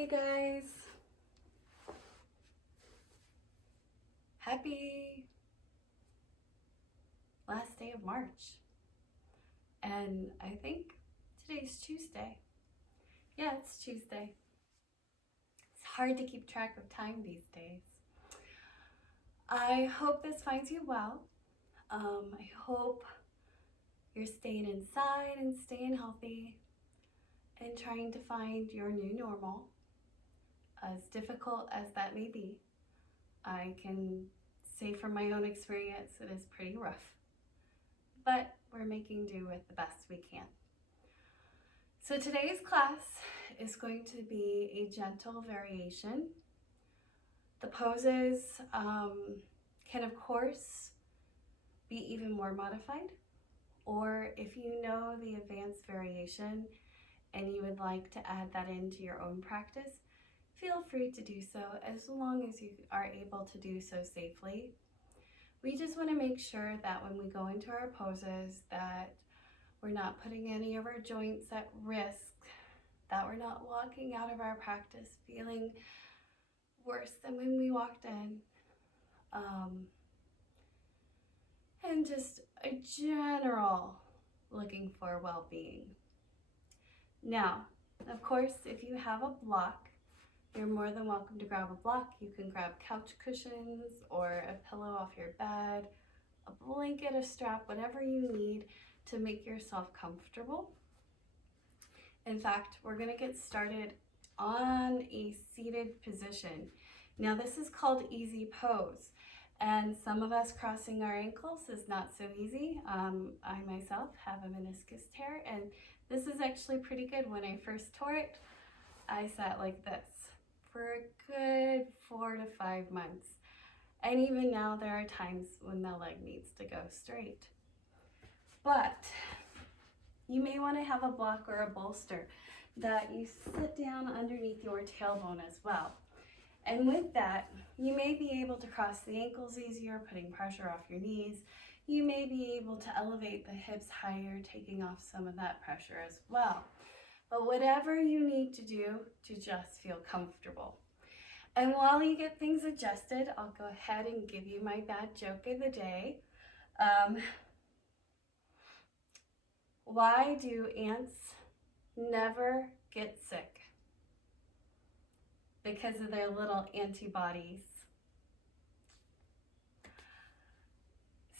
Hey guys, happy last day of March. And I think today's Tuesday. Yeah, it's Tuesday. It's hard to keep track of time these days. I hope this finds you well. I hope you're staying inside and staying healthy and trying to find your new normal, as difficult as that may be. I can say from my own experience, it is pretty rough, but we're making do with the best we can. So today's class is going to be a gentle variation. The poses can, of course, be even more modified, or if you know the advanced variation and you would like to add that into your own practice, feel free to do so as long as you are able to do so safely. We just want to make sure that when we go into our poses that we're not putting any of our joints at risk, that we're not walking out of our practice feeling worse than when we walked in, and just a general looking for well-being. Now, of course, if you have a block, you're more than welcome to grab a block. You can grab couch cushions or a pillow off your bed, a blanket, a strap, whatever you need to make yourself comfortable. In fact, we're going to get started on a seated position. Now, this is called easy pose, and some of us crossing our ankles is not so easy. I myself have a meniscus tear, and this is actually pretty good. When I first tore it, I sat like this for a good 4 to 5 months. And even now, there are times when the leg needs to go straight. But you may want to have a block or a bolster that you sit down underneath your tailbone as well. And with that, you may be able to cross the ankles easier, putting pressure off your knees. You may be able to elevate the hips higher, taking off some of that pressure as well. But whatever you need to do to just feel comfortable. And while you get things adjusted, I'll go ahead and give you my bad joke of the day. Why do ants never get sick? Because of their little antibodies.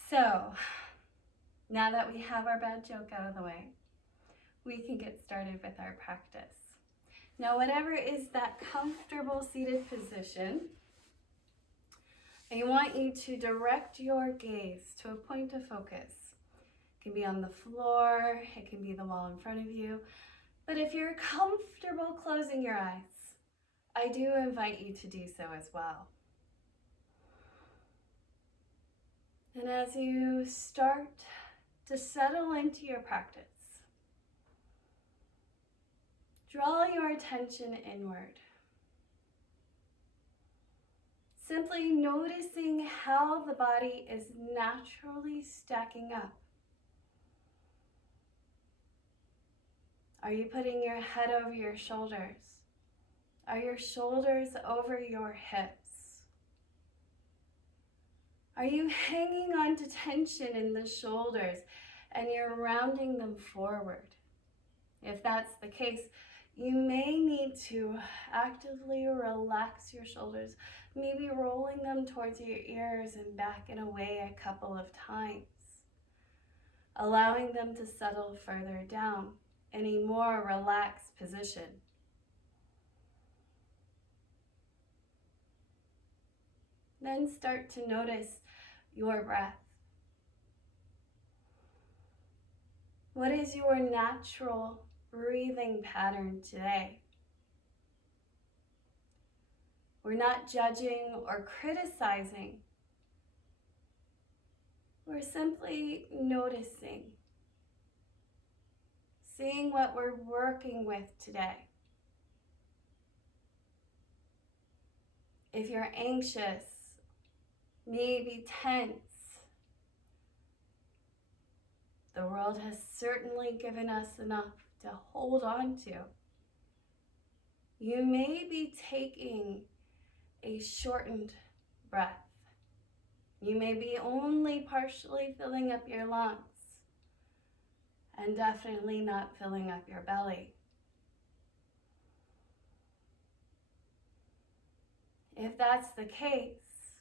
So, now that we have our bad joke out of the way, we can get started with our practice. Now, whatever is that comfortable seated position, I want you to direct your gaze to a point of focus. It can be on the floor, it can be the wall in front of you, but if you're comfortable closing your eyes, I do invite you to do so as well. And as you start to settle into your practice, draw your attention inward. Simply noticing how the body is naturally stacking up. Are you putting your head over your shoulders? Are your shoulders over your hips? Are you hanging on to tension in the shoulders and you're rounding them forward? If that's the case, you may need to actively relax your shoulders, maybe rolling them towards your ears and back and away a couple of times, allowing them to settle further down in a more relaxed position. Then start to notice your breath. What is your natural breathing pattern today? We're not judging or criticizing. We're simply noticing, seeing what we're working with today. If you're anxious, maybe tense, the world has certainly given us enough to hold on to. you may be taking a shortened breath. You may be only partially filling up your lungs and definitely not filling up your belly. If that's the case,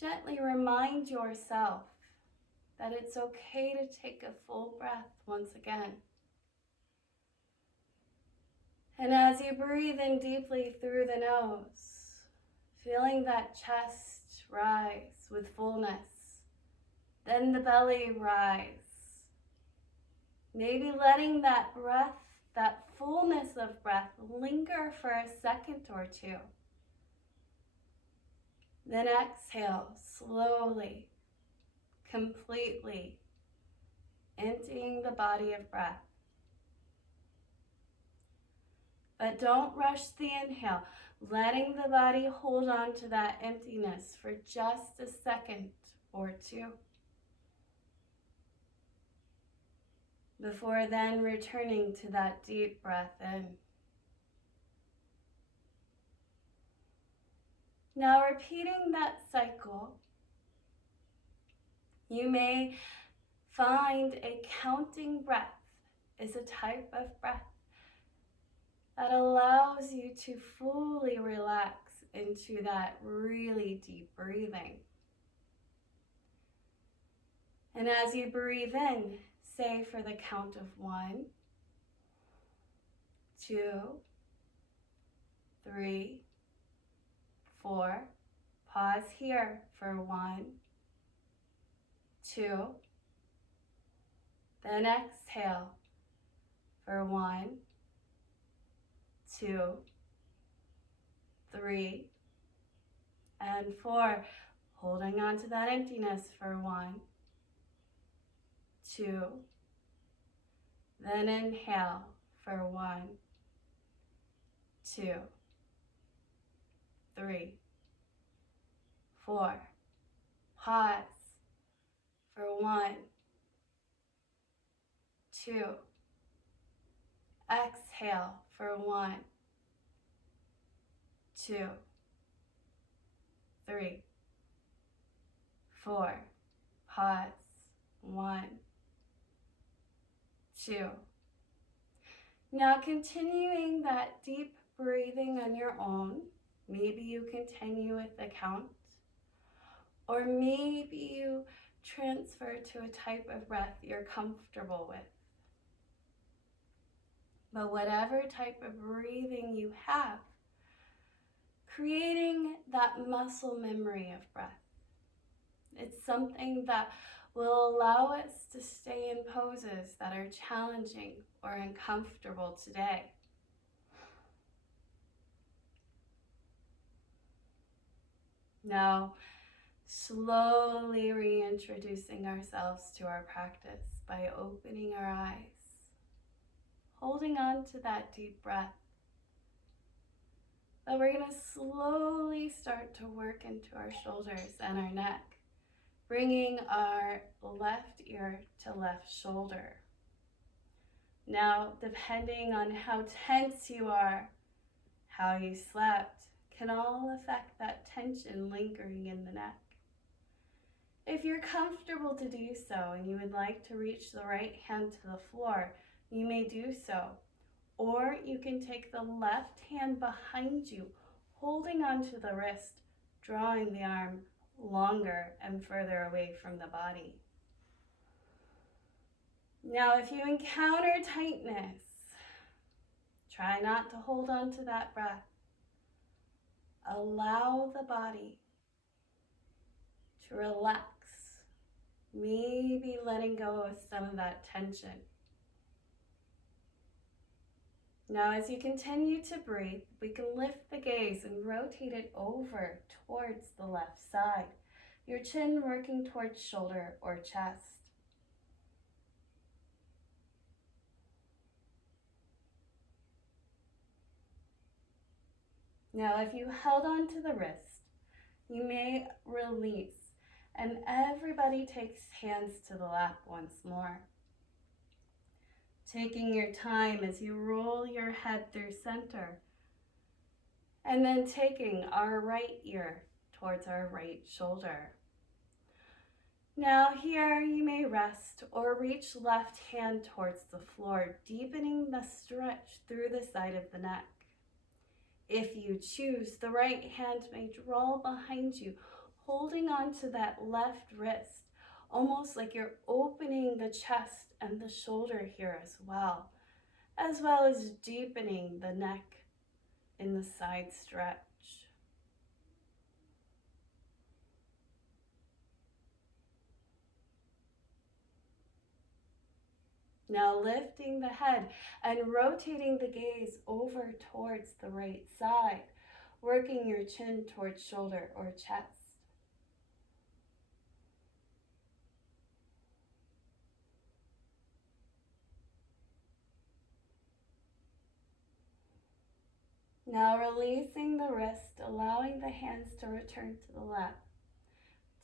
gently remind yourself that it's okay to take a full breath once again. And as you breathe in deeply through the nose, feeling that chest rise with fullness, then the belly rise. Maybe letting that breath, that fullness of breath, linger for a second or two. Then exhale slowly, completely, emptying the body of breath. But don't rush the inhale, letting the body hold on to that emptiness for just a second or two, before then returning to that deep breath in. Now repeating that cycle, you may find a counting breath is a type of breath that allows you to fully relax into that really deep breathing. And as you breathe in, say for the count of 1, 2, 3, 4. Pause here for 1, 2. Then exhale for 1, 2, 3, and 4. Holding on to that emptiness for 1, 2. Then inhale for 1, 2, 3, 4. Pause for 1, 2. Exhale for 1, 2, 3, 4. Pause. 1, 2. Now continuing that deep breathing on your own. Maybe you continue with the count, or maybe you transfer to a type of breath you're comfortable with. But whatever type of breathing you have, creating that muscle memory of breath. It's something that will allow us to stay in poses that are challenging or uncomfortable today. Now, slowly reintroducing ourselves to our practice by opening our eyes, holding on to that deep breath. But we're going to slowly start to work into our shoulders and our neck, bringing our left ear to left shoulder. Now, depending on how tense you are, how you slept, can all affect that tension lingering in the neck. If you're comfortable to do so and you would like to reach the right hand to the floor, you may do so. Or you can take the left hand behind you, holding onto the wrist, drawing the arm longer and further away from the body. Now, if you encounter tightness, try not to hold on to that breath. Allow the body to relax, maybe letting go of some of that tension. Now, as you continue to breathe, we can lift the gaze and rotate it over towards the left side, your chin working towards shoulder or chest. Now, if you held on to the wrist, you may release, and everybody takes hands to the lap once more. taking your time as you roll your head through center, and then taking our right ear towards our right shoulder. Now here you may rest or reach left hand towards the floor, deepening the stretch through the side of the neck. If you choose, the right hand may draw behind you, holding on to that left wrist, almost like you're opening the chest and the shoulder here as well as deepening the neck in the side stretch. Now lifting the head and rotating the gaze over towards the right side, working your chin towards shoulder or chest. Now releasing the wrist, allowing the hands to return to the left.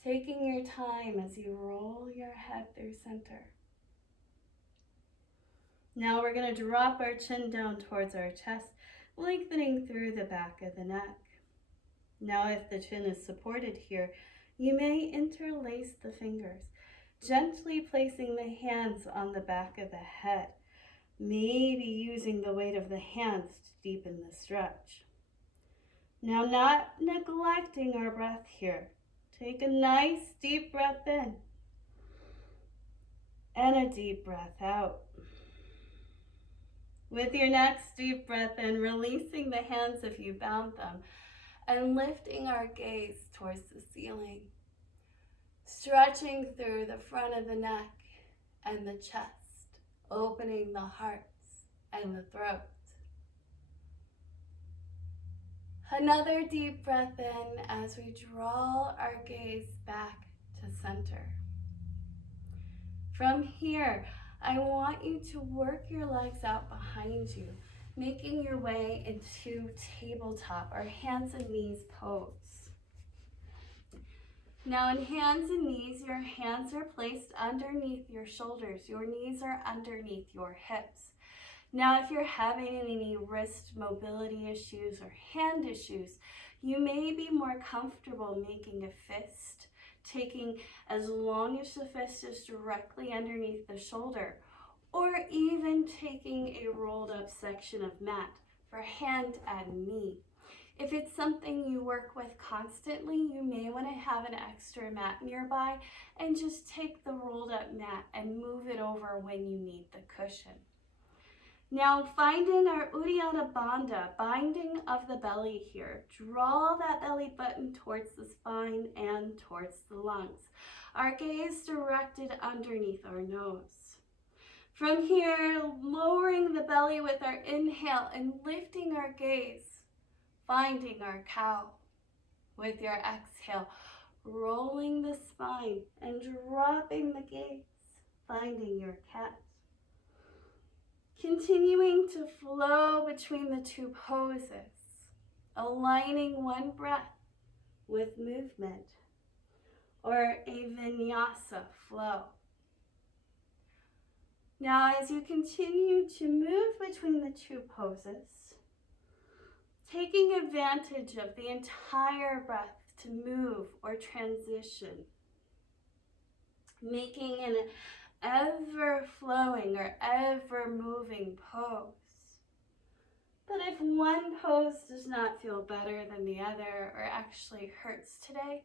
Taking your time as you roll your head through center. Now we're going to drop our chin down towards our chest, lengthening through the back of the neck. Now if the chin is supported here, you may interlace the fingers, gently placing the hands on the back of the head, maybe using the weight of the hands to deepen the stretch. Now not neglecting our breath here. Take a nice deep breath in and a deep breath out. With your next deep breath in, releasing the hands if you bound them, and lifting our gaze towards the ceiling, stretching through the front of the neck and the chest, opening the heart and the throat. Another deep breath in as we draw our gaze back to center. From here, I want you to work your legs out behind you, making your way into tabletop or hands and knees pose. Now in hands and knees, your hands are placed underneath your shoulders. Your knees are underneath your hips. Now if you're having any wrist mobility issues or hand issues, you may be more comfortable making a fist, taking as long as the fist is directly underneath the shoulder, or even taking a rolled up section of mat for hand and knee. If it's something you work with constantly, you may want to have an extra mat nearby and just take the rolled up mat and move it over when you need the cushion. Now finding our Uddiyana Bandha, binding of the belly here. Draw that belly button towards the spine and towards the lungs. Our gaze directed underneath our nose. From here, lowering the belly with our inhale and lifting our gaze, finding our cow. With your exhale, rolling the spine and dropping the gaze, finding your cat. Continuing to flow between the two poses, aligning one breath with movement or a vinyasa flow. Now, as you continue to move between the two poses, taking advantage of the entire breath to move or transition, making an ever-flowing or ever-moving pose. But if one pose does not feel better than the other or actually hurts today,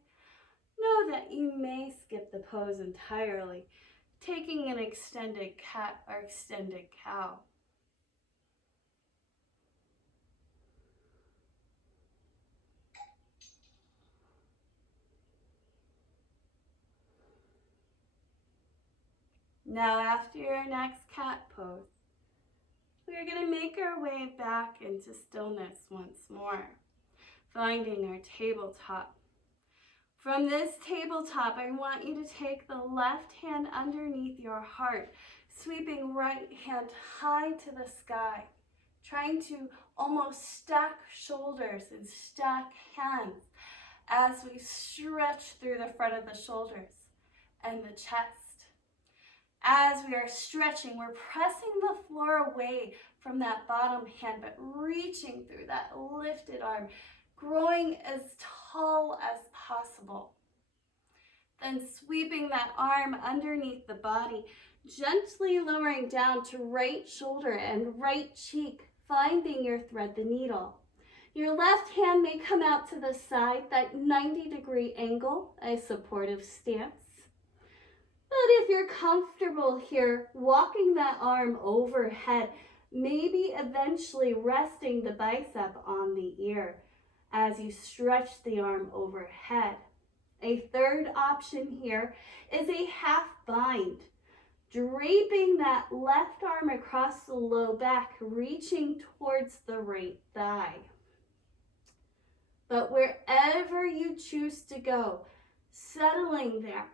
know that you may skip the pose entirely, taking an extended cat or extended cow. Now after your next cat pose, we're going to make our way back into stillness once more, finding our tabletop. From this tabletop, I want you to take the left hand underneath your heart, sweeping right hand high to the sky, trying to almost stack shoulders and stack hands as we stretch through the front of the shoulders and the chest. As we are stretching, we're pressing the floor away from that bottom hand, but reaching through that lifted arm, growing as tall as possible. Then sweeping that arm underneath the body, gently lowering down to right shoulder and right cheek, finding your thread the needle. Your left hand may come out to the side, that 90-degree angle, a supportive stance. But if you're comfortable here, walking that arm overhead, maybe eventually resting the bicep on the ear as you stretch the arm overhead. A third option here is a half bind, draping that left arm across the low back, reaching towards the right thigh. But wherever you choose to go, settling there,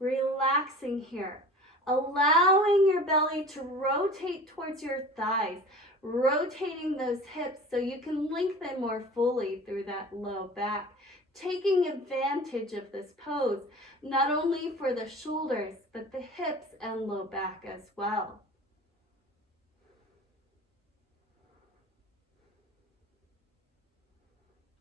relaxing here, allowing your belly to rotate towards your thighs, rotating those hips so you can lengthen more fully through that low back, taking advantage of this pose, not only for the shoulders, but the hips and low back as well.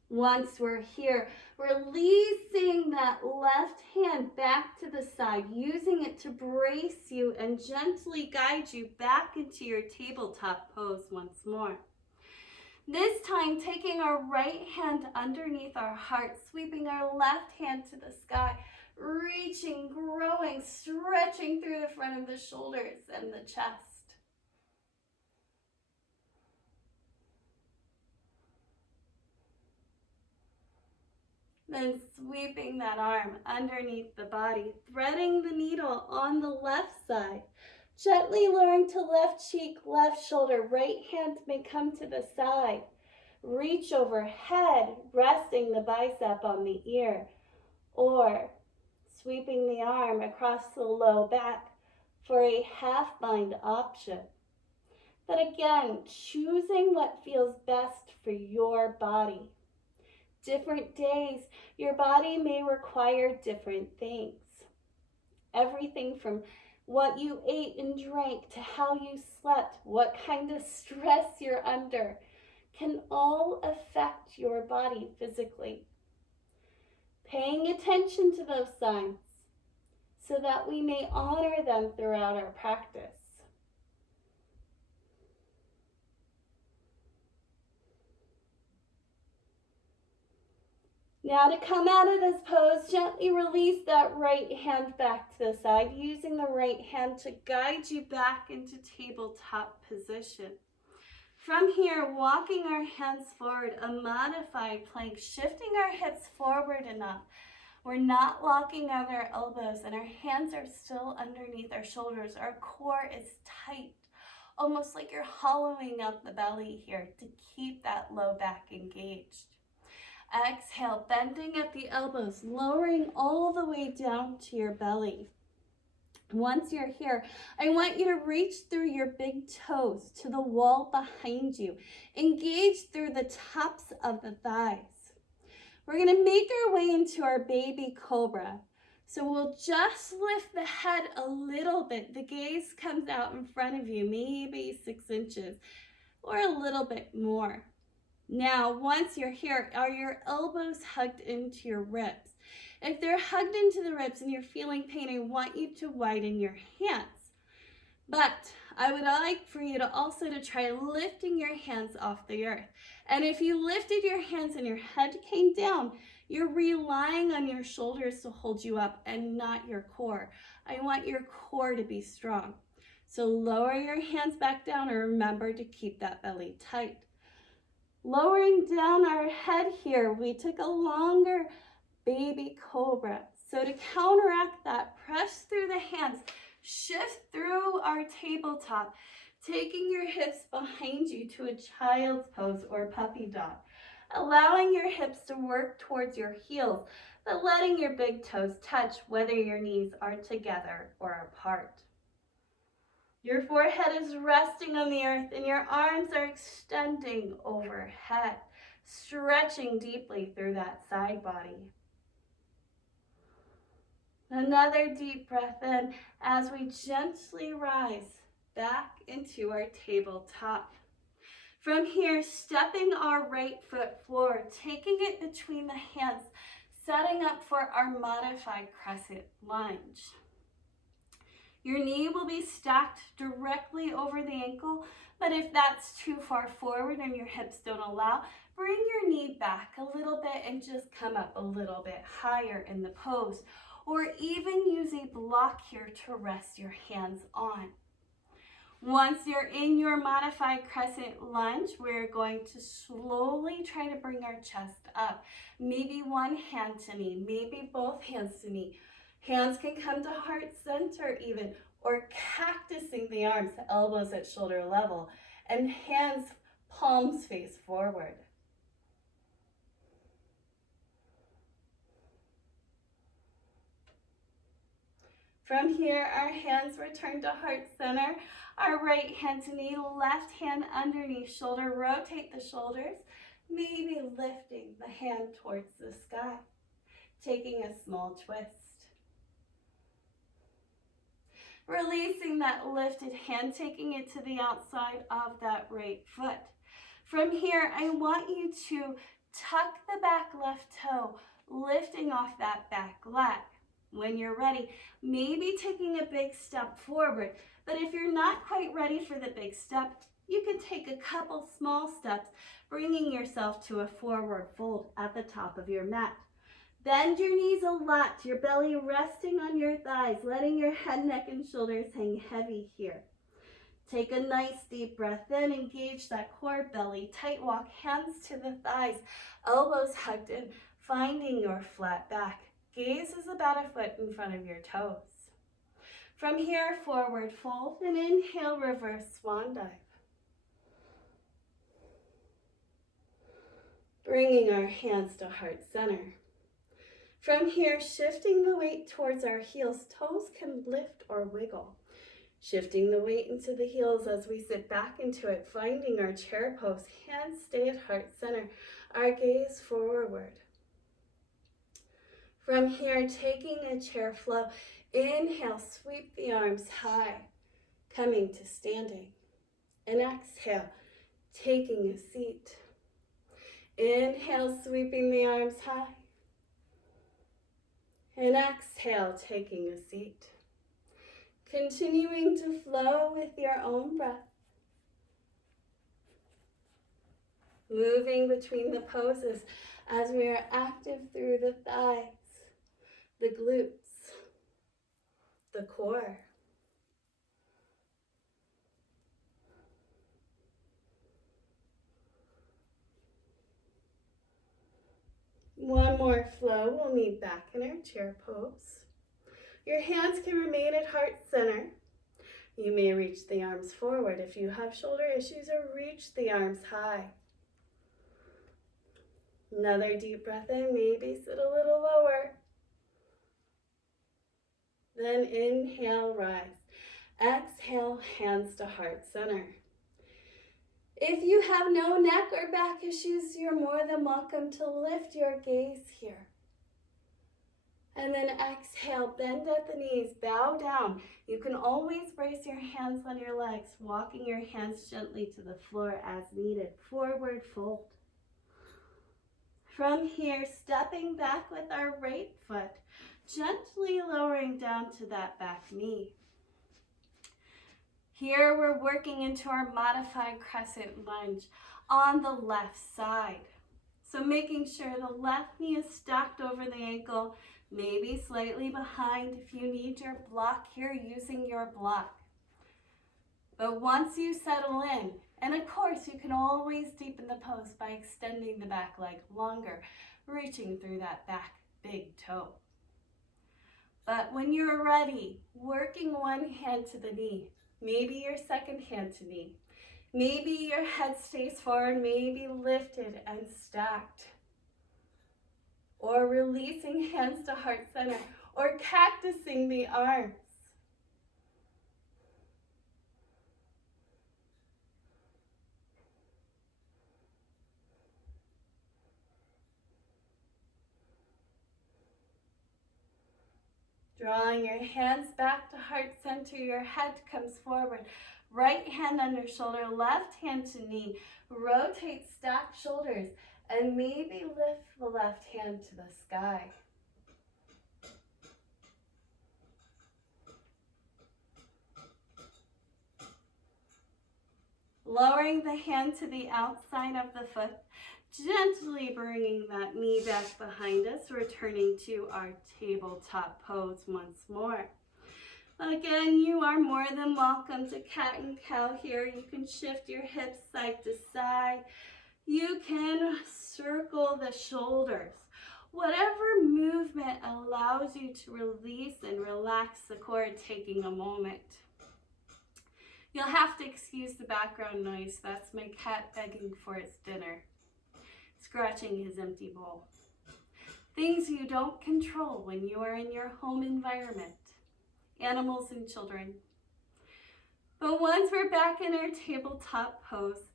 Once we're here, releasing that left hand back to the side, using it to brace you and gently guide you back into your tabletop pose once more. This time, taking our right hand underneath our heart, sweeping our left hand to the sky, reaching, growing, stretching through the front of the shoulders and the chest. Then sweeping that arm underneath the body, threading the needle on the left side, gently lowering to left cheek, left shoulder, right hand may come to the side. Reach overhead, resting the bicep on the ear, or sweeping the arm across the low back for a half bind option. But again, choosing what feels best for your body. Different days, your body may require different things. Everything from what you ate and drank to how you slept, what kind of stress you're under, can all affect your body physically. Paying attention to those signs so that we may honor them throughout our practice. Now to come out of this pose, gently release that right hand back to the side, using the right hand to guide you back into tabletop position. From here, walking our hands forward, a modified plank, shifting our hips forward enough. We're not locking out our elbows and our hands are still underneath our shoulders. Our core is tight, almost like you're hollowing out the belly here to keep that low back engaged. Exhale, bending at the elbows, lowering all the way down to your belly. Once you're here, I want you to reach through your big toes to the wall behind you. Engage through the tops of the thighs. We're going to make our way into our baby cobra. So we'll just lift the head a little bit. The gaze comes out in front of you, maybe 6 inches or a little bit more. Now, once you're here, are your elbows hugged into your ribs? If they're hugged into the ribs and you're feeling pain, I want you to widen your hands. But I would like for you to also try lifting your hands off the earth. And if you lifted your hands and your head came down, you're relying on your shoulders to hold you up and not your core. I want your core to be strong. So lower your hands back down and remember to keep that belly tight. Lowering down our head here, we took a longer baby cobra. So to counteract that, press through the hands, shift through our tabletop, taking your hips behind you to a child's pose or puppy dog, allowing your hips to work towards your heels, but letting your big toes touch whether your knees are together or apart. Your forehead is resting on the earth and your arms are extending overhead, stretching deeply through that side body. Another deep breath in as we gently rise back into our tabletop. From here, stepping our right foot forward, taking it between the hands, setting up for our modified crescent lunge. Your knee will be stacked directly over the ankle, but if that's too far forward and your hips don't allow, bring your knee back a little bit and just come up a little bit higher in the pose, or even use a block here to rest your hands on. Once you're in your modified crescent lunge, we're going to slowly try to bring our chest up. Maybe one hand to knee, maybe both hands to knee. Hands can come to heart center even, or cactusing the arms, elbows at shoulder level, and hands, palms face forward. From here, our hands return to heart center. Our right hand to knee, left hand underneath shoulder. Rotate the shoulders, maybe lifting the hand towards the sky. Taking a small twist. Releasing that lifted hand, taking it to the outside of that right foot. From here, I want you to tuck the back left toe, lifting off that back leg. When you're ready, maybe taking a big step forward. But if you're not quite ready for the big step, you can take a couple small steps, bringing yourself to a forward fold at the top of your mat. Bend your knees a lot, your belly resting on your thighs, letting your head, neck, and shoulders hang heavy here. Take a nice deep breath in, engage that core, belly tight, walk hands to the thighs, elbows hugged in, finding your flat back. Gaze is about a foot in front of your toes. From here, forward fold and inhale, reverse swan dive. Bringing our hands to heart center. From here, shifting the weight towards our heels, toes can lift or wiggle. Shifting the weight into the heels as we sit back into it, finding our chair pose, hands stay at heart center, our gaze forward. From here, taking a chair flow, inhale, sweep the arms high, coming to standing. And exhale, taking a seat. Inhale, sweeping the arms high. And exhale, taking a seat. Continuing to flow with your own breath. Moving between the poses as we are active through the thighs, the glutes, the core. One more flow, we'll meet back in our chair pose. Your hands can remain at heart center. You may reach the arms forward if you have shoulder issues, or reach the arms high. Another deep breath in, maybe sit a little lower. Then inhale, rise. Exhale, hands to heart center. If you have no neck or back issues, you're more than welcome to lift your gaze here. And then exhale, bend at the knees, bow down. You can always brace your hands on your legs, walking your hands gently to the floor as needed. Forward fold. From here, stepping back with our right foot, gently lowering down to that back knee. Here we're working into our modified crescent lunge on the left side. So making sure the left knee is stacked over the ankle, maybe slightly behind if you need your block here, using your block. But once you settle in, and of course you can always deepen the pose by extending the back leg longer, reaching through that back big toe. But when you're ready, working one hand to the knee, maybe your second hand to knee, maybe your head stays forward, maybe lifted and stacked. Or releasing hands to heart center, or cactusing the arms. Drawing your hands back to heart center, your head comes forward. Right hand under shoulder, left hand to knee. Rotate, stack shoulders, and maybe lift the left hand to the sky. Lowering the hand to the outside of the foot, gently bringing that knee back behind us, returning to our tabletop pose once more. Again, you are more than welcome to cat and cow here. You can shift your hips side to side. You can circle the shoulders. Whatever movement allows you to release and relax the core, taking a moment. You'll have to excuse the background noise. That's my cat begging for its dinner, scratching his empty bowl. Things you don't control when you are in your home environment, animals and children. But once we're back in our tabletop pose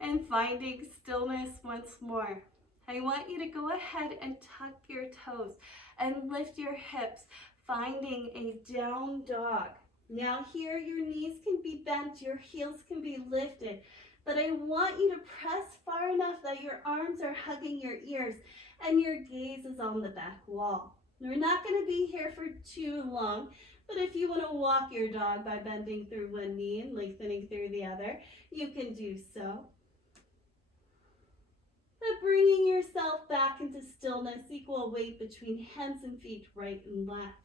and finding stillness once more, I want you to go ahead and tuck your toes and lift your hips, finding a down dog. Now here, your knees can be bent, your heels can be lifted, but I want you to press far enough that your arms are hugging your ears and your gaze is on the back wall. We're not going to be here for too long, but if you want to walk your dog by bending through one knee and lengthening through the other, you can do so. But bringing yourself back into stillness, equal weight between hands and feet, right and left.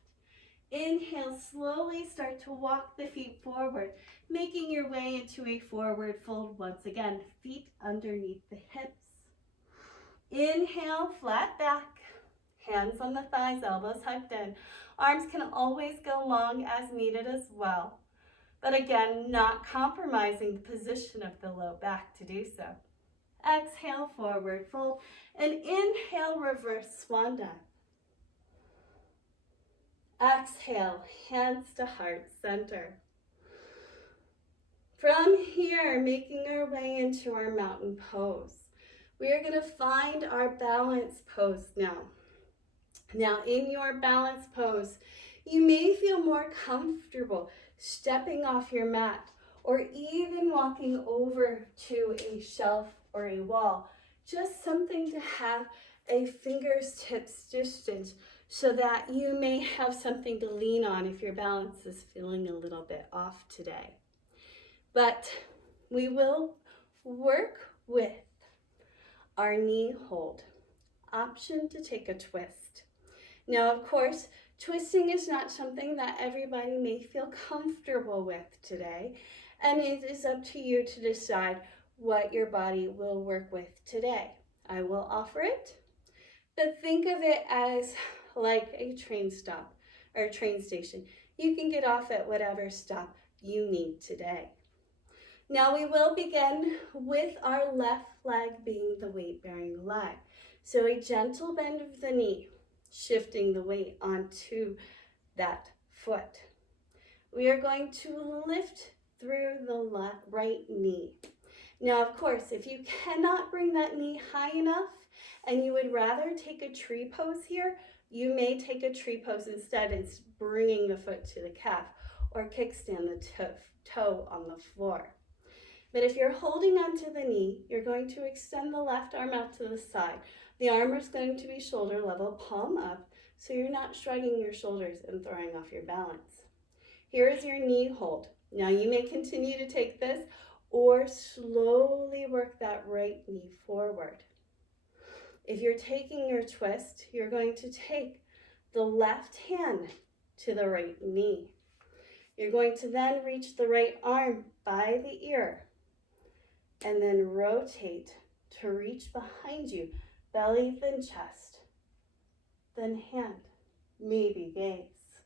Inhale, slowly start to walk the feet forward, making your way into a forward fold once again, feet underneath the hips. Inhale, flat back, hands on the thighs, elbows hugged in. Arms can always go long as needed as well, but again, not compromising the position of the low back to do so. Exhale, forward fold, and inhale, reverse swan dive. Exhale, hands to heart center. From here, making our way into our mountain pose. We are going to find our balance pose now. Now, in your balance pose, you may feel more comfortable stepping off your mat or even walking over to a shelf or a wall. Just something to have a fingertips distance so that you may have something to lean on if your balance is feeling a little bit off today. But we will work with our knee hold. Option to take a twist. Now, of course, twisting is not something that everybody may feel comfortable with today, and it is up to you to decide what your body will work with today. I will offer it, but think of it as like a train stop or a train station. You can get off at whatever stop you need today. Now we will begin with our left leg being the weight-bearing leg. So a gentle bend of the knee, shifting the weight onto that foot. We are going to lift through the right knee. Now, of course, if you cannot bring that knee high enough and you would rather take a tree pose here, you may take a tree pose instead. It's bringing the foot to the calf or kickstand the toe on the floor. But if you're holding onto the knee, you're going to extend the left arm out to the side. The arm is going to be shoulder level, palm up, so you're not shrugging your shoulders and throwing off your balance. Here is your knee hold. Now you may continue to take this or slowly work that right knee forward. If you're taking your twist, you're going to take the left hand to the right knee. You're going to then reach the right arm by the ear and then rotate to reach behind you, belly, then chest, then hand, maybe gaze.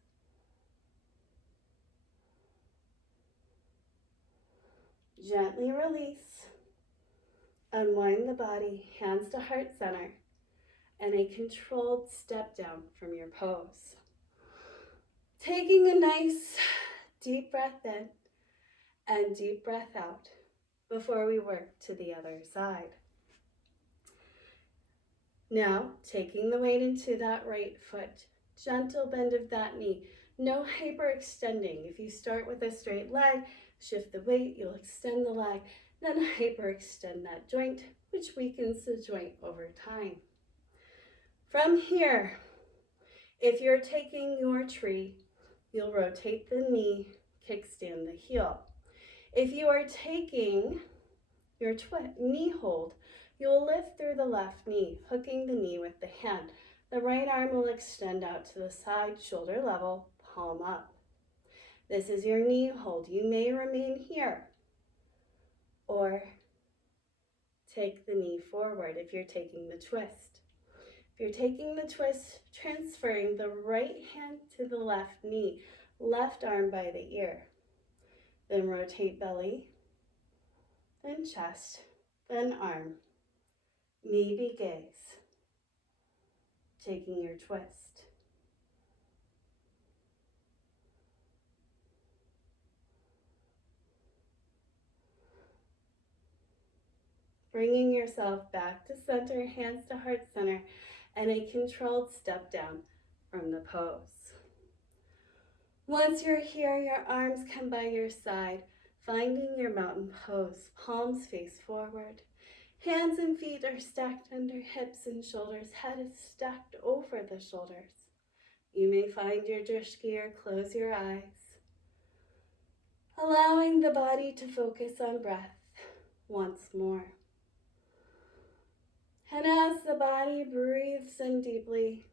Gently release, unwind the body, hands to heart center, and a controlled step down from your pose. Taking a nice deep breath in and deep breath out before we work to the other side. Now, taking the weight into that right foot Gentle bend of that knee. No hyperextending. If you start with a straight leg, shift the weight, you'll extend the leg, then hyperextend that joint, which weakens the joint over time. From here, if you're taking your tree, you'll rotate the knee, kickstand the heel. If you are taking your knee hold, you'll lift through the left knee, hooking the knee with the hand. The right arm will extend out to the side, shoulder level, palm up. This is your knee hold. You may remain here or take the knee forward if you're taking the twist. If you're taking the twist, transferring the right hand to the left knee, left arm by the ear. Then rotate belly, then chest, then arm. Maybe gaze. Taking your twist. Bringing yourself back to center, hands to heart center, and a controlled step down from the pose. Once you're here, your arms come by your side, finding your mountain pose. Palms face forward. Hands and feet are stacked under hips and shoulders. Head is stacked over the shoulders. You may find your drishti or close your eyes, allowing the body to focus on breath once more. And as the body breathes in deeply,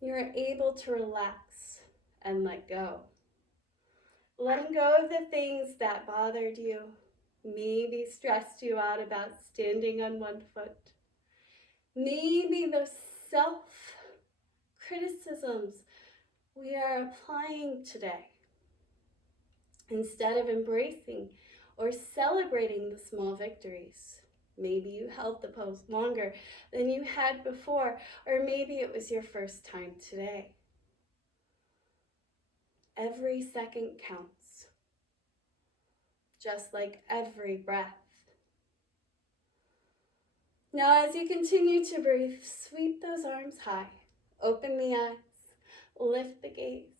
you're able to relax and let go. Letting go of the things that bothered you, maybe stressed you out about standing on one foot. Maybe those self-criticisms we are applying today. Instead of embracing or celebrating the small victories. Maybe you held the pose longer than you had before, or maybe it was your first time today. Every second counts, just like every breath. Now, as you continue to breathe, sweep those arms high, open the eyes, lift the gaze,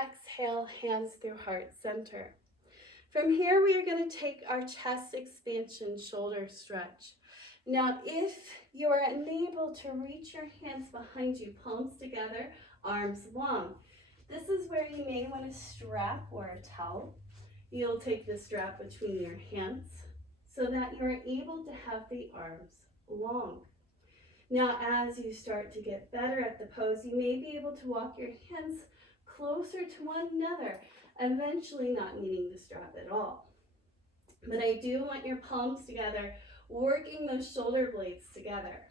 exhale, hands through heart center. From here, we are going to take our chest expansion, shoulder stretch. Now, if you are unable to reach your hands behind you, palms together, arms long, this is where you may want a strap or a towel. You'll take the strap between your hands so that you're able to have the arms long. Now, as you start to get better at the pose, you may be able to walk your hands closer to one another, eventually not needing the strap at all. But I do want your palms together, working those shoulder blades together.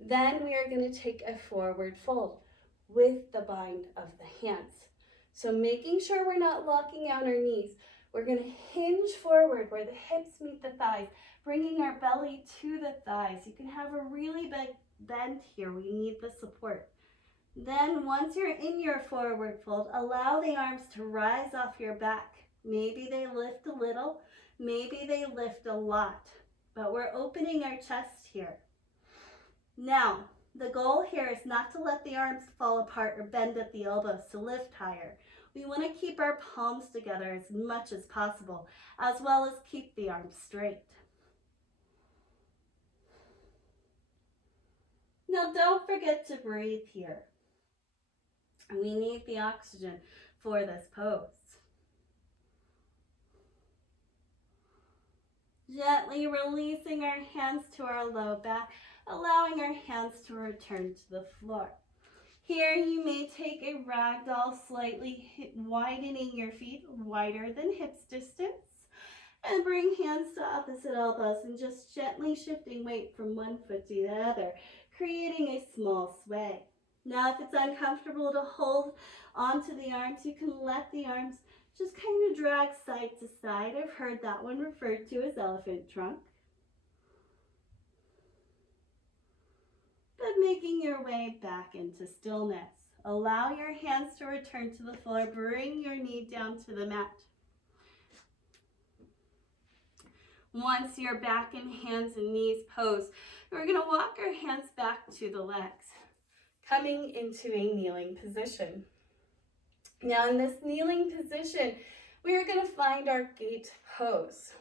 Then we are going to take a forward fold with the bind of the hands. So making sure we're not locking out our knees. We're going to hinge forward where the hips meet the thighs, bringing our belly to the thighs. You can have a really big bend here. We need the support. Then once you're in your forward fold, allow the arms to rise off your back. Maybe they lift a little, maybe they lift a lot, but we're opening our chest here. Now, the goal here is not to let the arms fall apart or bend at the elbows to lift higher. We want to keep our palms together as much as possible, as well as keep the arms straight. Now, don't forget to breathe here. We need the oxygen for this pose. Gently releasing our hands to our low back, allowing our hands to return to the floor. Here you may take a ragdoll, slightly widening your feet wider than hips distance, and bring hands to opposite elbows and just gently shifting weight from one foot to the other, creating a small sway. Now, if it's uncomfortable to hold onto the arms, you can let the arms just kind of drag side to side. I've heard that one referred to as elephant trunk. But making your way back into stillness. Allow your hands to return to the floor. Bring your knee down to the mat. Once you're back in hands and knees pose, we're going to walk our hands back to the legs. coming into a kneeling position. Now in this kneeling position, we are going to find our gate pose.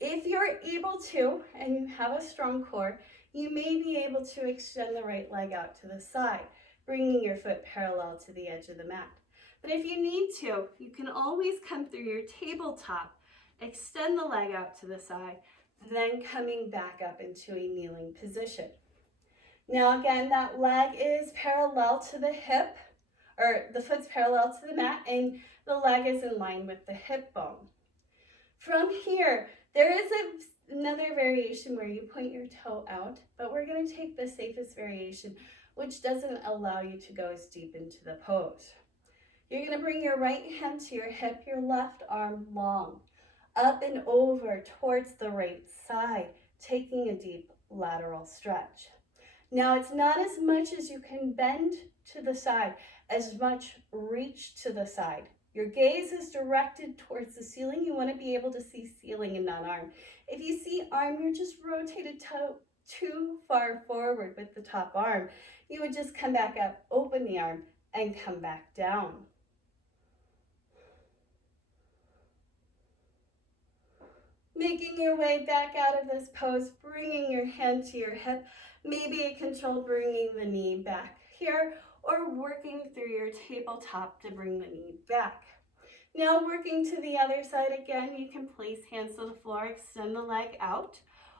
If you're able to, and you have a strong core, you may be able to extend the right leg out to the side, bringing your foot parallel to the edge of the mat. But if you need to, you can always come through your tabletop, extend the leg out to the side, then coming back up into a kneeling position. Now again, that leg is parallel to the hip, or the foot's parallel to the mat, and the leg is in line with the hip bone. From here, there is another variation where you point your toe out, but we're going to take the safest variation, which doesn't allow you to go as deep into the pose. You're going to bring your right hand to your hip, your left arm long, up and over towards the right side, taking a deep lateral stretch. Now it's not as much as you can bend to the side, as much reach to the side. Your gaze is directed towards the ceiling. You want to be able to see ceiling and not arm. If you see arm, you're just rotated too far forward with the top arm. You would just come back up, open the arm, and come back down. Making your way back out of this pose, bringing your hand to your hip, maybe a control bringing the knee back here, or working through your tabletop to bring the knee back. Now working to the other side again, you can place hands to the floor, extend the leg out,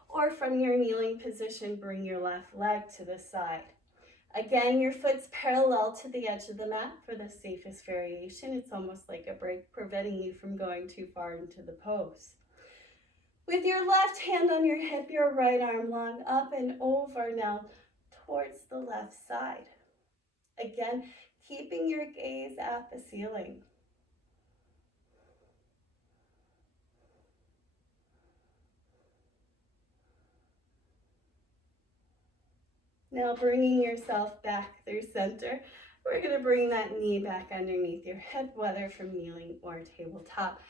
or from your kneeling position, bring your left leg to the side. Again, your foot's parallel to the edge of the mat for the safest variation. It's almost like a brake preventing you from going too far into the pose. With your left hand on your hip, your right arm long up and over now towards the left side. Again, keeping your gaze at the ceiling. Now bringing yourself back through center, we're going to bring that knee back underneath your hip, whether from kneeling or tabletop.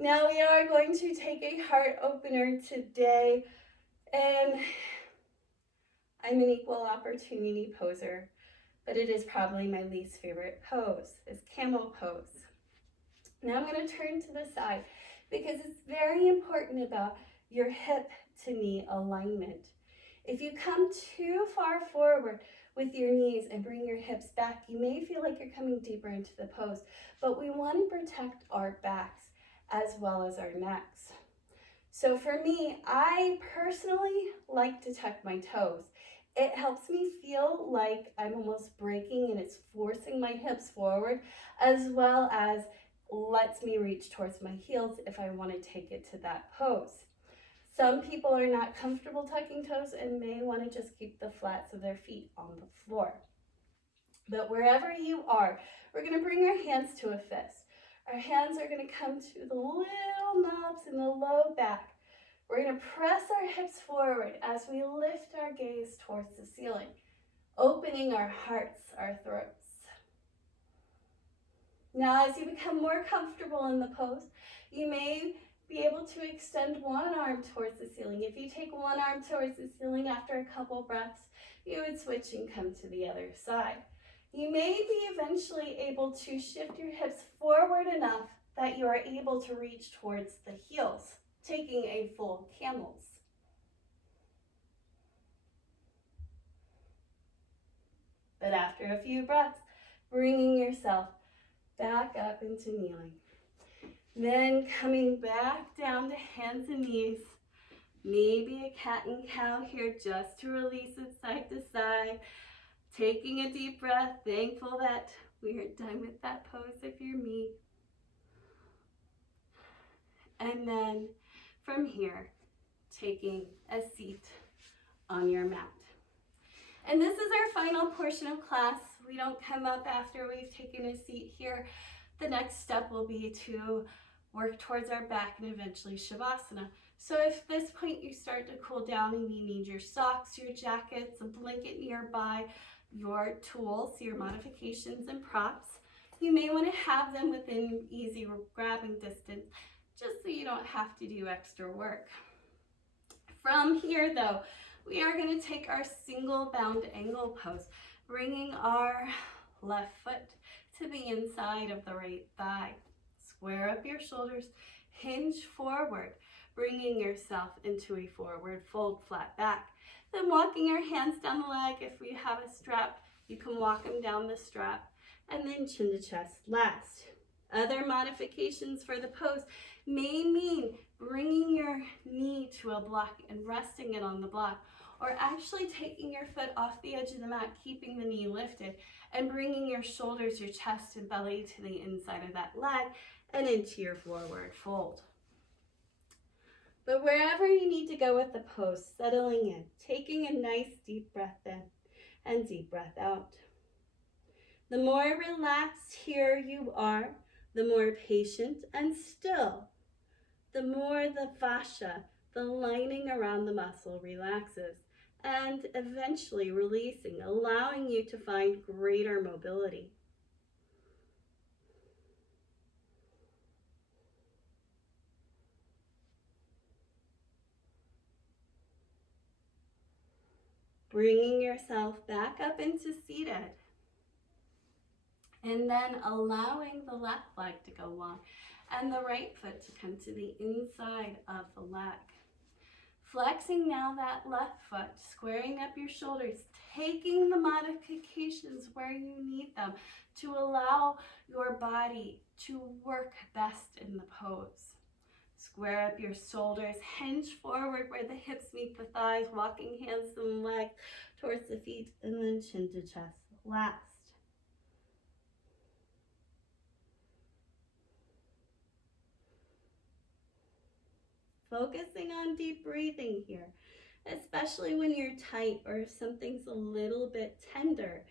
Now we are going to take a heart opener today, and I'm an equal opportunity poser, but it is probably my least favorite pose, is camel pose. Now I'm going to turn to the side because it's very important about your hip to knee alignment. If you come too far forward with your knees and bring your hips back, you may feel like you're coming deeper into the pose, but we want to protect our backs as well as our necks. So for me, I personally like to tuck my toes. It helps me feel like I'm almost breaking and it's forcing my hips forward, as well as lets me reach towards my heels if I want to take it to that pose. Some people are not comfortable tucking toes and may want to just keep the flats of their feet on the floor. But wherever you are, we're going to bring our hands to a fist. Our hands are going to come to the little knobs in the low back. We're going to press our hips forward as we lift our gaze towards the ceiling, opening our hearts, our throats. Now, as you become more comfortable in the pose, you may be able to extend one arm towards the ceiling. If you take one arm towards the ceiling after a couple breaths, you would switch and come to the other side. You may be eventually able to shift your hips forward enough that you are able to reach towards the heels, taking a full camels. But after a few breaths, bringing yourself back up into kneeling. Then coming back down to hands and knees. Maybe a cat and cow here just to release it side to side. Taking a deep breath, thankful that we are done with that pose if you're me. And then from here, taking a seat on your mat. And this is our final portion of class. We don't come up after we've taken a seat here. The next step will be to work towards our back and eventually Shavasana. So if at this point you start to cool down and you need your socks, your jackets, a blanket nearby, your tools, your modifications and props, you may want to have them within easy grabbing distance, just so you don't have to do extra work. From here though, we are going to take our single bound angle pose. Bringing our left foot to the inside of the right thigh. Square up your shoulders, hinge forward, bringing yourself into a forward fold, flat back. Then walking your hands down the leg. If we have a strap, you can walk them down the strap, and then chin to chest last. Other modifications for the pose may mean bringing your knee to a block and resting it on the block, or actually taking your foot off the edge of the mat, keeping the knee lifted, and bringing your shoulders, your chest, and belly to the inside of that leg and into your forward fold. But wherever you need to go with the pose, settling in, taking a nice deep breath in and deep breath out. The more relaxed here you are, the more patient and still, the more the fascia, the lining around the muscle, relaxes, and eventually releasing, allowing you to find greater mobility. Bringing yourself back up into seated, and then allowing the left leg to go long and the right foot to come to the inside of the leg. Flexing now that left foot, squaring up your shoulders, taking the modifications where you need them to allow your body to work best in the pose. Square up your shoulders, hinge forward where the hips meet the thighs, walking hands and legs towards the feet, and then chin to chest last. Focusing on deep breathing here, especially when you're tight or if something's a little bit tender,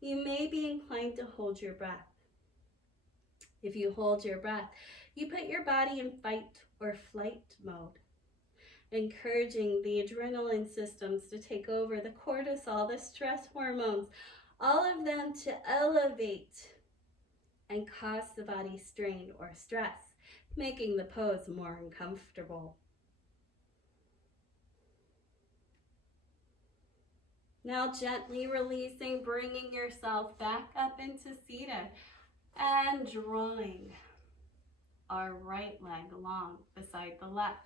you may be inclined to hold your breath. If you hold your breath, you put your body in fight or flight mode, encouraging the adrenaline systems to take over, the cortisol, the stress hormones, all of them to elevate and cause the body strain or stress, making the pose more uncomfortable. Now gently releasing, bringing yourself back up into seated and drawing our right leg along beside the left.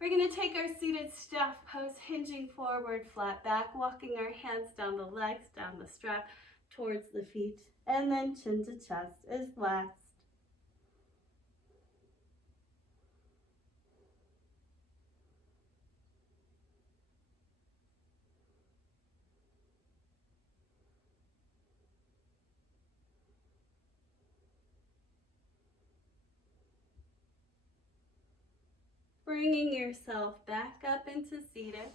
We're going to take our seated staff pose, hinging forward, flat back, walking our hands down the legs, down the strap, towards the feet, and then chin to chest is last. Bringing yourself back up into seated.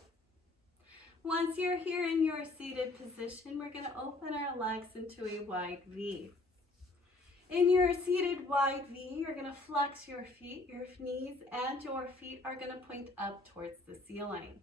Once you're here in your seated position, we're going to open our legs into a wide V. In your seated wide V, you're going to flex your feet. Your knees and your feet are going to point up towards the ceiling.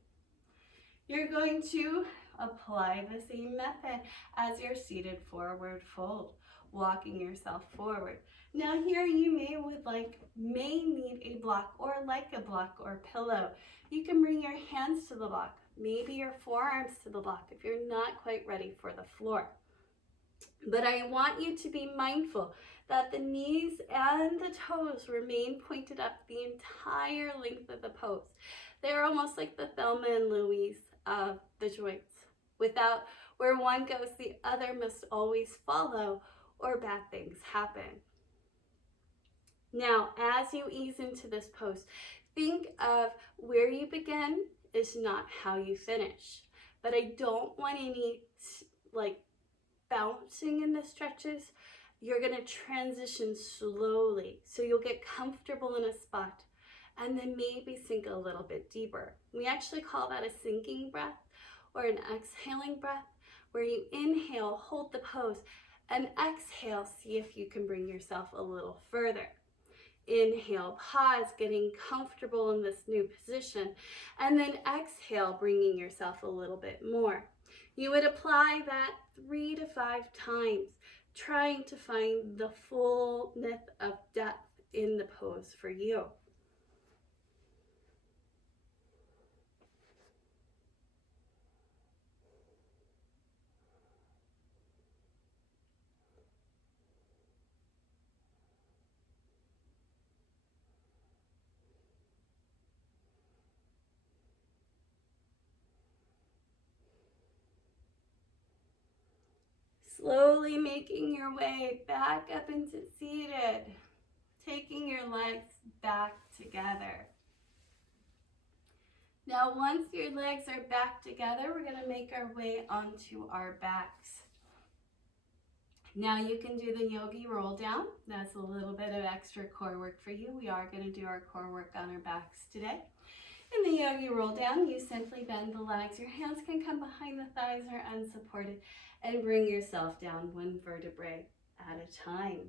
You're going to apply the same method as your seated forward fold, walking yourself forward. Now here you may need a block or like a block or pillow. You can bring your hands to the block, maybe your forearms to the block if you're not quite ready for the floor. But I want you to be mindful that the knees and the toes remain pointed up the entire length of the pose. They're almost like the Thelma and Louise of the joints. Without where one goes, the other must always follow, or bad things happen. Now, as you ease into this pose, think of where you begin is not how you finish. But I don't want any bouncing in the stretches. You're going to transition slowly, so you'll get comfortable in a spot and then maybe sink a little bit deeper. We actually call that a sinking breath or an exhaling breath, where you inhale, hold the pose, and exhale, see if you can bring yourself a little further. Inhale, pause, getting comfortable in this new position, and then exhale, bringing yourself a little bit more. You would apply that 3 to 5 times, trying to find the fullness of depth in the pose for you. Slowly making your way back up into seated, taking your legs back together. Now, once your legs are back together, we're going to make our way onto our backs. Now you can do the yogi roll down. That's a little bit of extra core work for you. We are going to do our core work on our backs today. In the yogi roll down, you simply bend the legs. Your hands can come behind the thighs or unsupported, and bring yourself down one vertebrae at a time.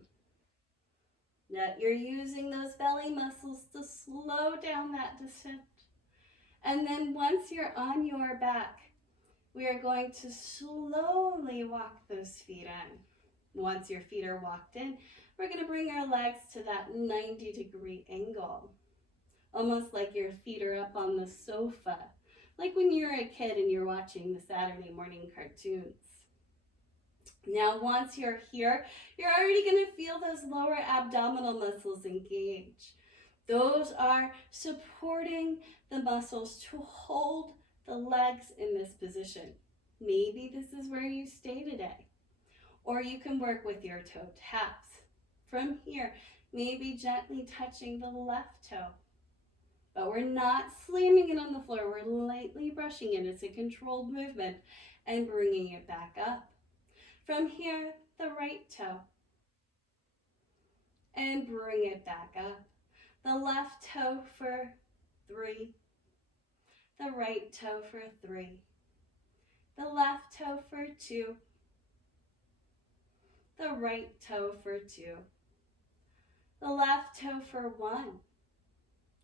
Now you're using those belly muscles to slow down that descent. And then once you're on your back, we are going to slowly walk those feet in. Once your feet are walked in, we're going to bring our legs to that 90-degree angle. Almost like your feet are up on the sofa. Like when you're a kid and you're watching the Saturday morning cartoons. Now once you're here, you're already going to feel those lower abdominal muscles engage. Those are supporting the muscles to hold the legs in this position. Maybe this is where you stay today. Or you can work with your toe taps. From here, maybe gently touching the left toe. But we're not slamming it on the floor. We're lightly brushing it. It's a controlled movement and bringing it back up. From here, the right toe. And bring it back up. The left toe for 3. The right toe for 3. The left toe for 2. The right toe for 2. The left toe for 1.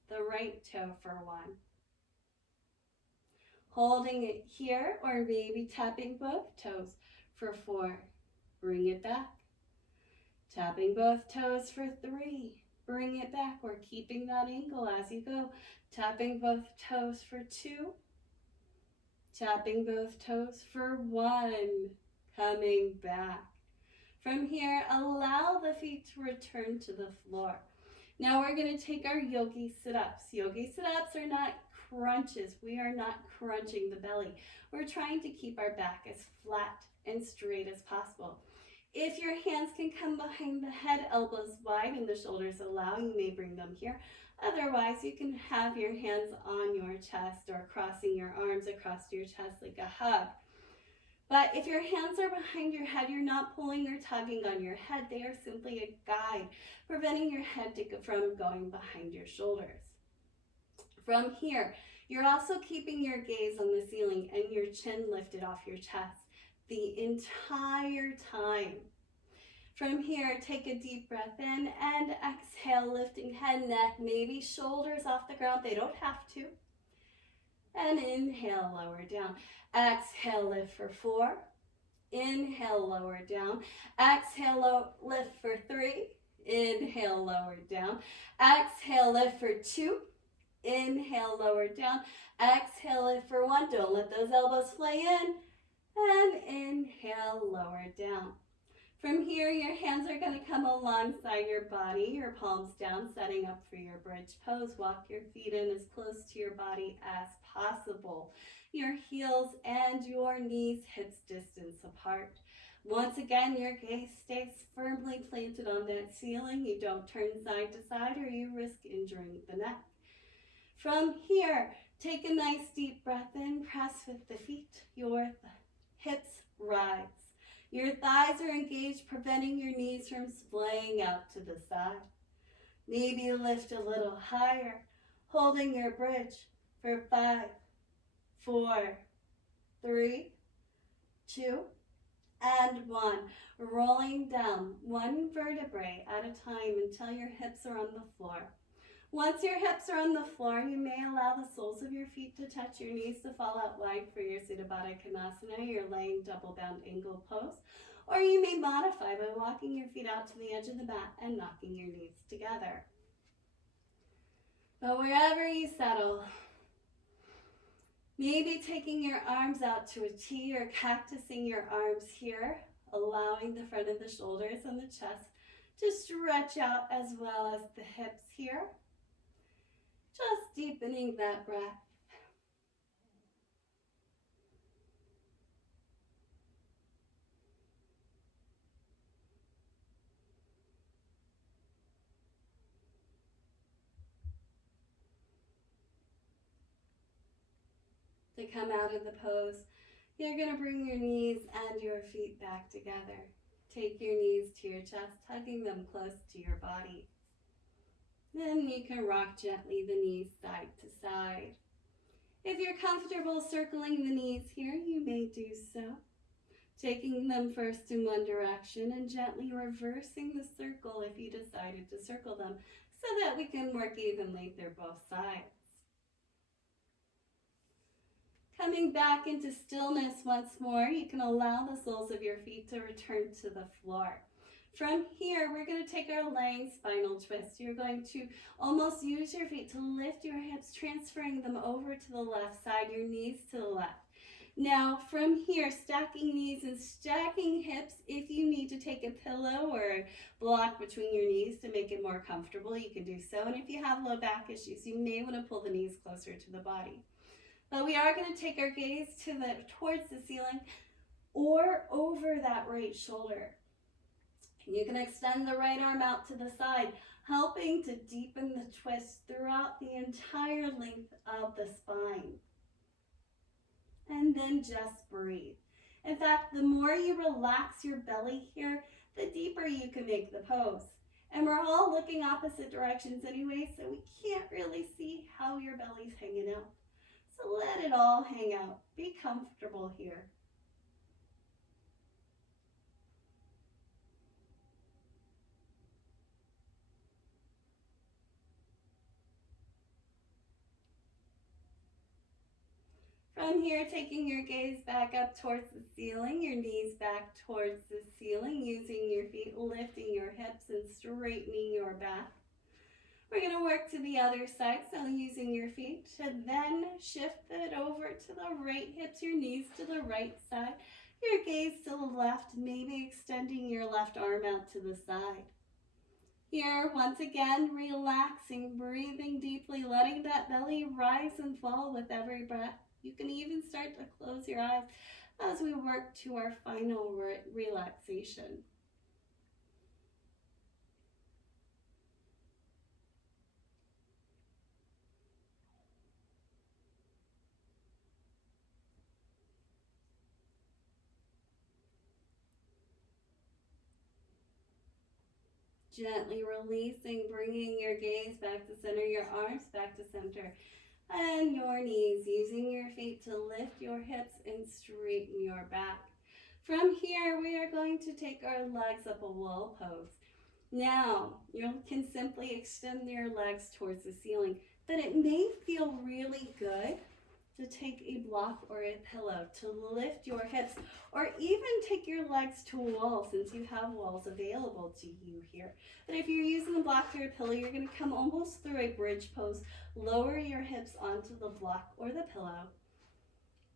The right toe for 1. Holding it here or maybe tapping both toes for 4. Bring it back. Tapping both toes for 3. Bring it back. We're keeping that angle as you go. Tapping both toes for 2. Tapping both toes for 1. Coming back. From here, allow the feet to return to the floor. Now we're going to take our yogi sit-ups. Yogi sit-ups are not crunches. We are not crunching the belly. We're trying to keep our back as flat and straight as possible. If your hands can come behind the head, elbows wide, and the shoulders allow, you may bring them here. Otherwise, you can have your hands on your chest or crossing your arms across your chest like a hug. But if your hands are behind your head, you're not pulling or tugging on your head. They are simply a guide, preventing your head from going behind your shoulders. From here, you're also keeping your gaze on the ceiling and your chin lifted off your chest the entire time. From here, take a deep breath in and exhale, lifting head, neck, maybe shoulders off the ground. They don't have to. And inhale, lower down. Exhale, lift for 4. Inhale, lower down. Exhale, lift for 3. Inhale, lower down. Exhale, lift for 2. Inhale, lower down. Exhale, lift for 1. Don't let those elbows flay in. And inhale, lower down. From here, your hands are going to come alongside your body, your palms down, setting up for your bridge pose. Walk your feet in as close to your body as possible. Your heels and your knees hips distance apart. Once again, your gaze stays firmly planted on that ceiling. You don't turn side to side or you risk injuring the neck. From here, take a nice deep breath in, press with the feet, your hips rise. Your thighs are engaged, preventing your knees from splaying out to the side. Maybe lift a little higher, holding your bridge for 5, 4, 3, 2, and 1. Rolling down one vertebrae at a time until your hips are on the floor. Once your hips are on the floor, you may allow the soles of your feet to touch your knees to fall out wide for your Siddha Baddha Konasana, your laying double bound angle pose. Or you may modify by walking your feet out to the edge of the mat and knocking your knees together. But wherever you settle, maybe taking your arms out to a T or cactusing your arms here, allowing the front of the shoulders and the chest to stretch out as well as the hips here. Just deepening that breath. To come out of the pose, you're going to bring your knees and your feet back together. Take your knees to your chest, hugging them close to your body. Then you can rock gently the knees side to side. If you're comfortable circling the knees here, you may do so. Taking them first in one direction and gently reversing the circle if you decided to circle them so that we can work evenly through both sides. Coming back into stillness once more, you can allow the soles of your feet to return to the floor. From here, we're going to take our lying spinal twist. You're going to almost use your feet to lift your hips, transferring them over to the left side, your knees to the left. Now, from here, stacking knees and stacking hips. If you need to take a pillow or a block between your knees to make it more comfortable, you can do so. And if you have low back issues, you may want to pull the knees closer to the body. But we are going to take our gaze towards the ceiling or over that right shoulder. You can extend the right arm out to the side, helping to deepen the twist throughout the entire length of the spine. And then just breathe. In fact, the more you relax your belly here, the deeper you can make the pose. And we're all looking opposite directions anyway, so we can't really see how your belly's hanging out. So let it all hang out. Be comfortable here. From here, taking your gaze back up towards the ceiling, your knees back towards the ceiling, using your feet, lifting your hips and straightening your back. We're going to work to the other side, so using your feet to then shift it over to the right hips, your knees to the right side, your gaze to the left, maybe extending your left arm out to the side. Here, once again, relaxing, breathing deeply, letting that belly rise and fall with every breath. You can even start to close your eyes as we work to our final relaxation. Gently releasing, bringing your gaze back to center, your arms back to center, and your knees, using your feet to lift your hips and straighten your back. From here, we are going to take our legs up a wall pose. Now, you can simply extend your legs towards the ceiling, but it may feel really good to take a block or a pillow to lift your hips, or even take your legs to a wall since you have walls available to you here. But if you're using a block or a pillow, you're going to come almost through a bridge pose, lower your hips onto the block or the pillow,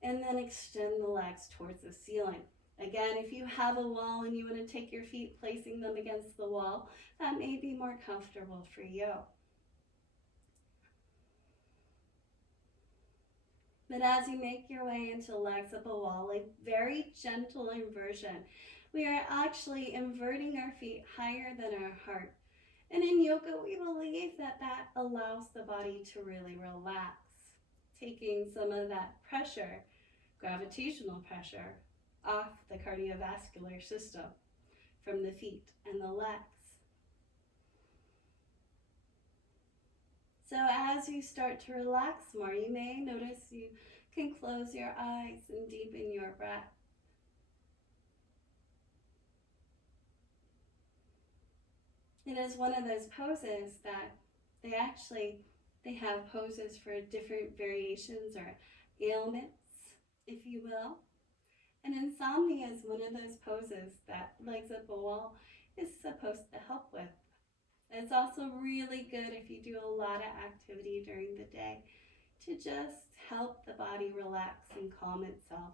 and then extend the legs towards the ceiling. Again, if you have a wall and you want to take your feet, placing them against the wall, that may be more comfortable for you. But as you make your way into legs up a wall, a very gentle inversion, we are actually inverting our feet higher than our heart. And in yoga, we believe that that allows the body to really relax, taking some of that pressure, gravitational pressure, off the cardiovascular system from the feet and the legs. So as you start to relax more, you may notice you can close your eyes and deepen your breath. It is one of those poses that they have poses for different variations or ailments, if you will. And insomnia is one of those poses that legs up a wall is supposed to help with. It's also really good if you do a lot of activity during the day to just help the body relax and calm itself,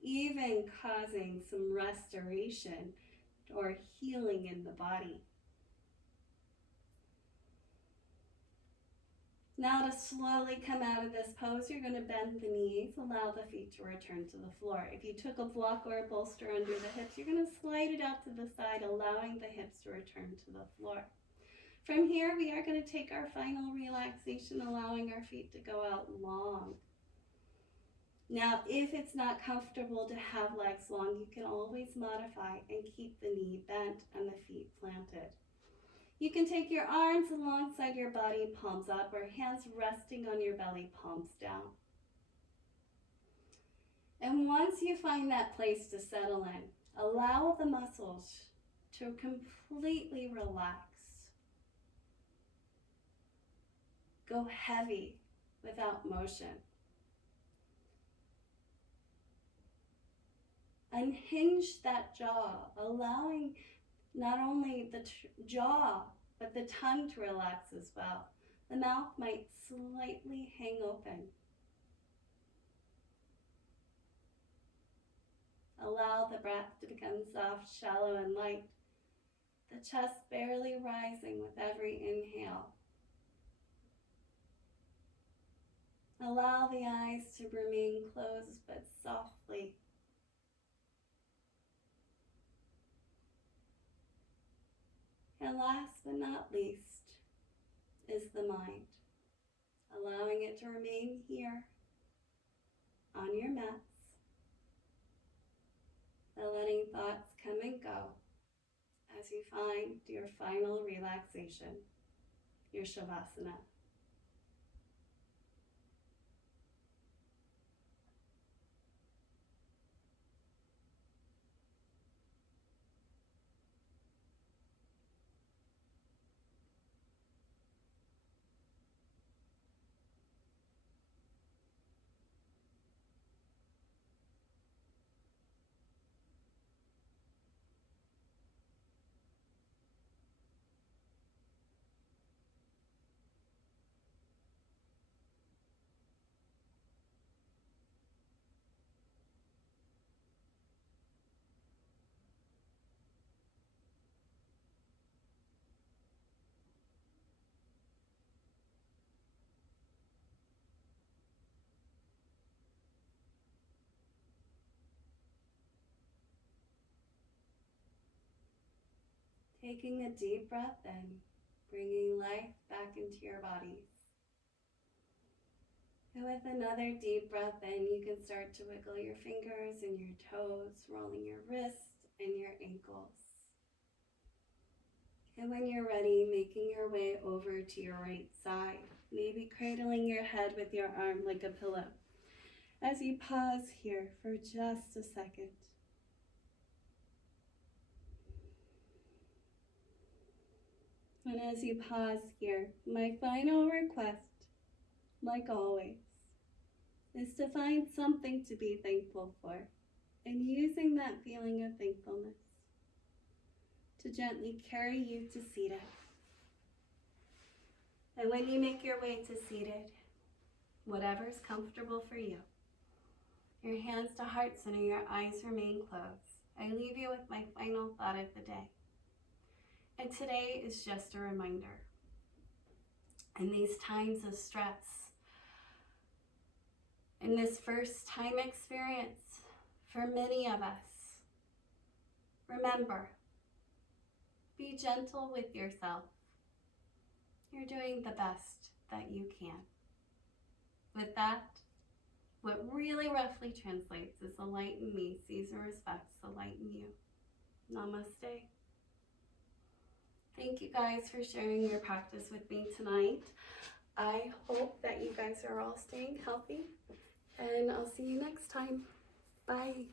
even causing some restoration or healing in the body. Now to slowly come out of this pose, you're going to bend the knees, allow the feet to return to the floor. If you took a block or a bolster under the hips, you're going to slide it out to the side, allowing the hips to return to the floor. From here, we are going to take our final relaxation, allowing our feet to go out long. Now, if it's not comfortable to have legs long, you can always modify and keep the knee bent and the feet planted. You can take your arms alongside your body, palms up, or hands resting on your belly, palms down. And once you find that place to settle in, allow the muscles to completely relax. Go heavy without motion. Unhinge that jaw, allowing not only the jaw, but the tongue to relax as well. The mouth might slightly hang open. Allow the breath to become soft, shallow, and light. The chest barely rising with every inhale. Allow the eyes to remain closed, but softly. And last but not least is the mind. Allowing it to remain here on your mats. And letting thoughts come and go as you find your final relaxation, your Shavasana. Taking a deep breath in, bringing life back into your bodies. And with another deep breath in, you can start to wiggle your fingers and your toes, rolling your wrists and your ankles. And when you're ready, making your way over to your right side, maybe cradling your head with your arm like a pillow. As you pause here for just a second. And as you pause here, my final request, like always, is to find something to be thankful for, and using that feeling of thankfulness to gently carry you to seated. And when you make your way to seated, whatever's comfortable for you, your hands to heart center, your eyes remain closed. I leave you with my final thought of the day. And today is just a reminder. In these times of stress, in this first time experience for many of us, remember, be gentle with yourself. You're doing the best that you can. With that, what really roughly translates is the light in me sees and respects the light in you. Namaste. Thank you guys for sharing your practice with me tonight. I hope that you guys are all staying healthy, and I'll see you next time. Bye.